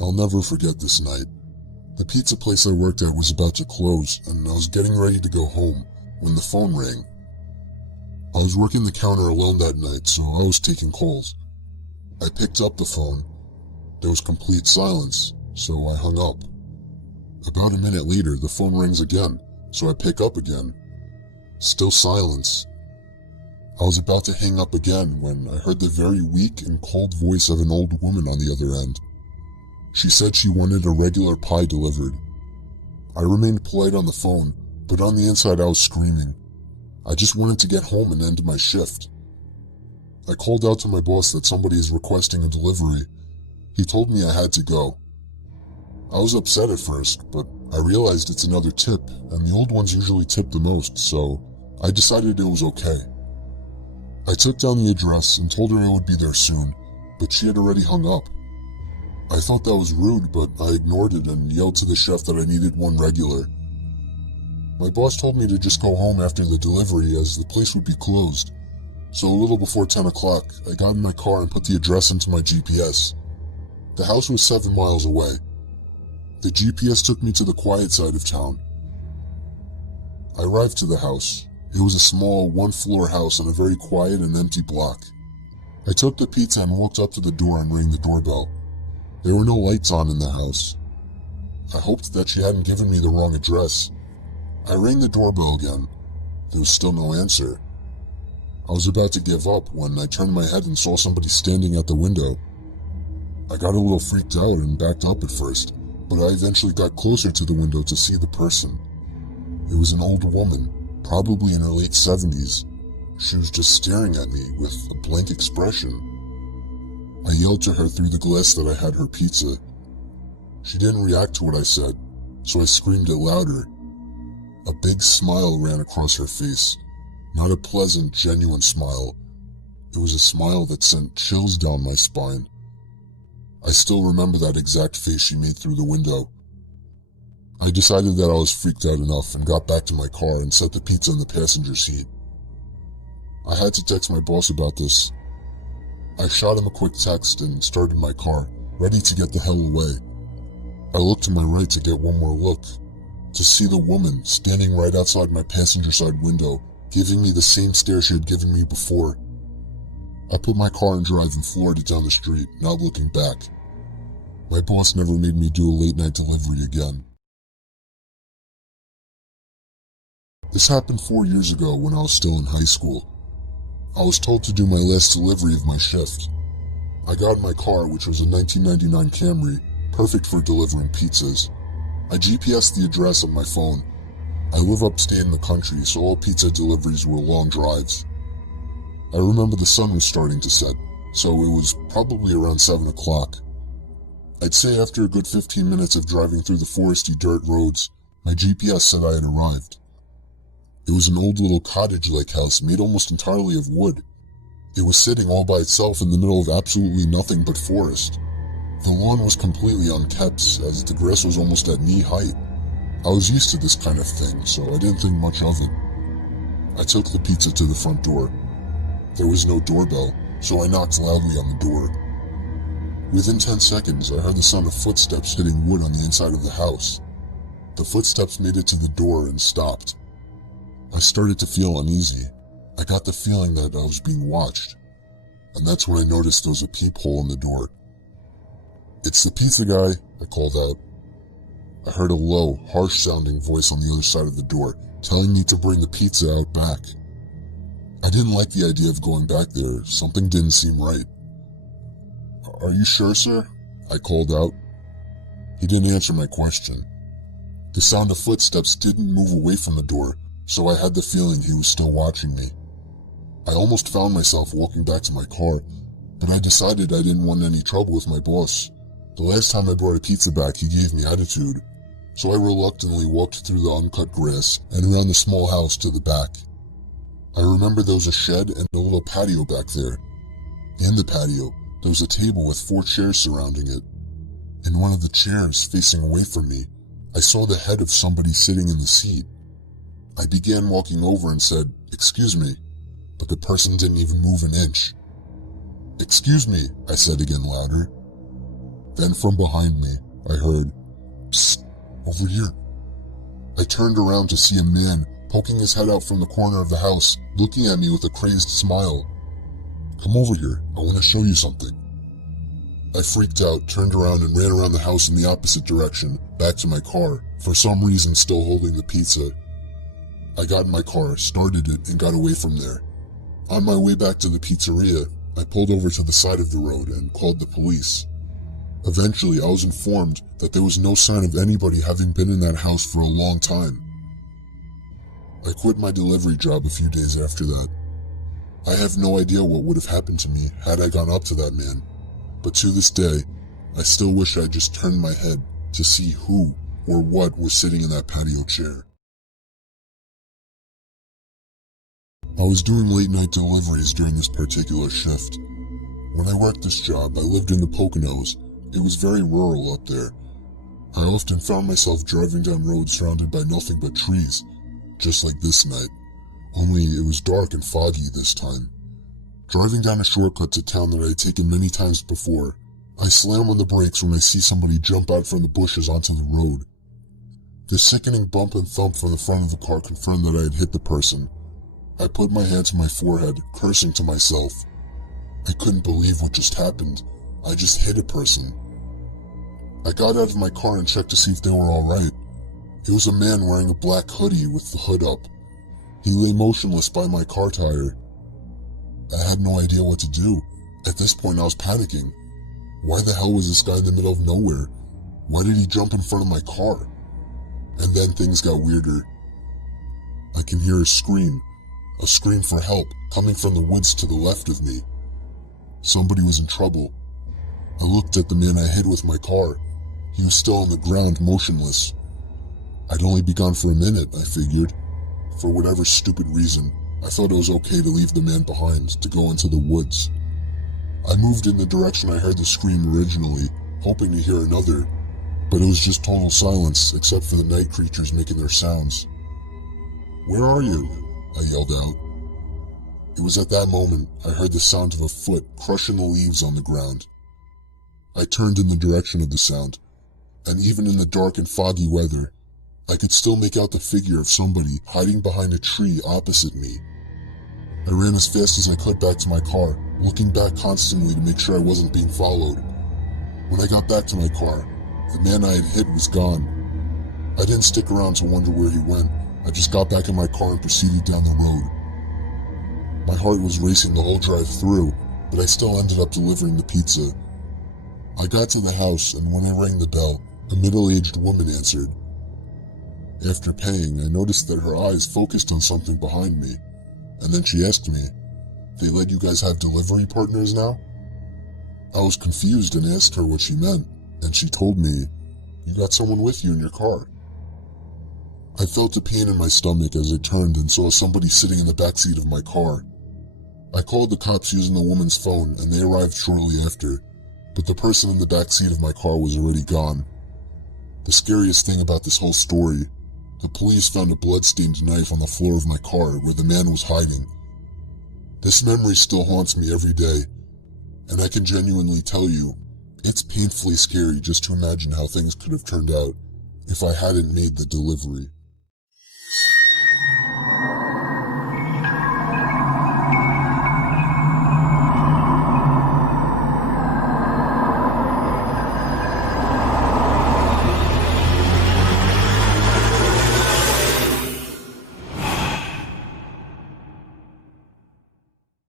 I'll never forget this night. The pizza place I worked at was about to close, and I was getting ready to go home when the phone rang. I was working the counter alone that night, so I was taking calls. I picked up the phone. There was complete silence, so I hung up. About a minute later, the phone rings again, so I pick up again. Still silence. I was about to hang up again when I heard the very weak and cold voice of an old woman on the other end. She said she wanted a regular pie delivered. I remained polite on the phone, but on the inside I was screaming. I just wanted to get home and end my shift. I called out to my boss that somebody is requesting a delivery. He told me I had to go. I was upset at first, but I realized it's another tip, and the old ones usually tip the most, so I decided it was okay. I took down the address and told her I would be there soon, but she had already hung up. I thought that was rude, but I ignored it and yelled to the chef that I needed one regular. My boss told me to just go home after the delivery as the place would be closed. So a little before 10 o'clock, I got in my car and put the address into my GPS. The house was 7 miles away. The GPS took me to the quiet side of town. I arrived to the house. It was a small, one-floor house on a very quiet and empty block. I took the pizza and walked up to the door and rang the doorbell. There were no lights on in the house. I hoped that she hadn't given me the wrong address. I rang the doorbell again. There was still no answer. I was about to give up when I turned my head and saw somebody standing at the window. I got a little freaked out and backed up at first, but I eventually got closer to the window to see the person. It was an old woman, probably in her late 70s. She was just staring at me with a blank expression. I yelled to her through the glass that I had her pizza. She didn't react to what I said, so I screamed it louder. A big smile ran across her face. Not a pleasant, genuine smile. It was a smile that sent chills down my spine. I still remember that exact face she made through the window. I decided that I was freaked out enough and got back to my car and set the pizza in the passenger seat. I had to text my boss about this. I shot him a quick text and started my car, ready to get the hell away. I looked to my right to get one more look, to see the woman standing right outside my passenger side window, giving me the same stare she had given me before. I put my car in drive and floored it down the street, not looking back. My boss never made me do a late night delivery again. This happened 4 years ago when I was still in high school. I was told to do my last delivery of my shift. I got in my car, which was a 1999 Camry, perfect for delivering pizzas. I GPSed the address on my phone. I live upstate in the country, so all pizza deliveries were long drives. I remember the sun was starting to set, so it was probably around 7 o'clock. I'd say after a good 15 minutes of driving through the foresty dirt roads, my GPS said I had arrived. It was an old little cottage-like house made almost entirely of wood. It was sitting all by itself in the middle of absolutely nothing but forest. The lawn was completely unkept, as the grass was almost at knee height. I was used to this kind of thing, so I didn't think much of it. I took the pizza to the front door. There was no doorbell, so I knocked loudly on the door. Within 10 seconds, I heard the sound of footsteps hitting wood on the inside of the house. The footsteps made it to the door and stopped. I started to feel uneasy. I got the feeling that I was being watched. And that's when I noticed there was a peephole in the door. "It's the pizza guy," I called out. I heard a low, harsh-sounding voice on the other side of the door, telling me to bring the pizza out back. I didn't like the idea of going back there. Something didn't seem right. "Are you sure, sir?" I called out. He didn't answer my question. The sound of footsteps didn't move away from the door, so I had the feeling he was still watching me. I almost found myself walking back to my car, but I decided I didn't want any trouble with my boss. The last time I brought a pizza back, he gave me attitude, so I reluctantly walked through the uncut grass and around the small house to the back. I remember there was a shed and a little patio back there. In the patio, there was a table with 4 chairs surrounding it. In one of the chairs, facing away from me, I saw the head of somebody sitting in the seat. I began walking over and said, "Excuse me," but the person didn't even move an inch. "Excuse me," I said again louder. Then from behind me, I heard, "Psst, over here." I turned around to see a man poking his head out from the corner of the house, looking at me with a crazed smile. "Come over here, I want to show you something." I freaked out, turned around and ran around the house in the opposite direction, back to my car, for some reason still holding the pizza. I got in my car, started it, and got away from there. On my way back to the pizzeria, I pulled over to the side of the road and called the police. Eventually, I was informed that there was no sign of anybody having been in that house for a long time. I quit my delivery job a few days after that. I have no idea what would have happened to me had I gone up to that man, but to this day, I still wish I had just turned my head to see who or what was sitting in that patio chair. I was doing late night deliveries during this particular shift. When I worked this job, I lived in the Poconos. It was very rural up there. I often found myself driving down roads surrounded by nothing but trees, just like this night, only it was dark and foggy this time. Driving down a shortcut to town that I had taken many times before, I slam on the brakes when I see somebody jump out from the bushes onto the road. The sickening bump and thump from the front of the car confirmed that I had hit the person. I put my hand to my forehead, cursing to myself. I couldn't believe what just happened. I just hit a person. I got out of my car and checked to see if they were alright. It was a man wearing a black hoodie with the hood up. He lay motionless by my car tire. I had no idea what to do. At this point, I was panicking. Why the hell was this guy in the middle of nowhere? Why did he jump in front of my car? And then things got weirder. I can hear a scream for help, coming from the woods to the left of me. Somebody was in trouble. I looked at the man I hit with my car. He was still on the ground, motionless. I'd only be gone for a minute, I figured. For whatever stupid reason, I thought it was okay to leave the man behind, to go into the woods. I moved in the direction I heard the scream originally, hoping to hear another, but it was just total silence except for the night creatures making their sounds. "Where are you?" I yelled out. It was at that moment I heard the sound of a foot crushing the leaves on the ground. I turned in the direction of the sound, and even in the dark and foggy weather, I could still make out the figure of somebody hiding behind a tree opposite me. I ran as fast as I could back to my car, looking back constantly to make sure I wasn't being followed. When I got back to my car, the man I had hit was gone. I didn't stick around to wonder where he went. I just got back in my car and proceeded down the road. My heart was racing the whole drive through, but I still ended up delivering the pizza. I got to the house, and when I rang the bell, a middle-aged woman answered. After paying, I noticed that her eyes focused on something behind me, and then she asked me, "They let you guys have delivery partners now?" I was confused and asked her what she meant, and she told me, "You got someone with you in your car." I felt a pain in my stomach as I turned and saw somebody sitting in the backseat of my car. I called the cops using the woman's phone, and they arrived shortly after, but the person in the backseat of my car was already gone. The scariest thing about this whole story, the police found a blood-stained knife on the floor of my car where the man was hiding. This memory still haunts me every day, and I can genuinely tell you, it's painfully scary just to imagine how things could have turned out if I hadn't made the delivery.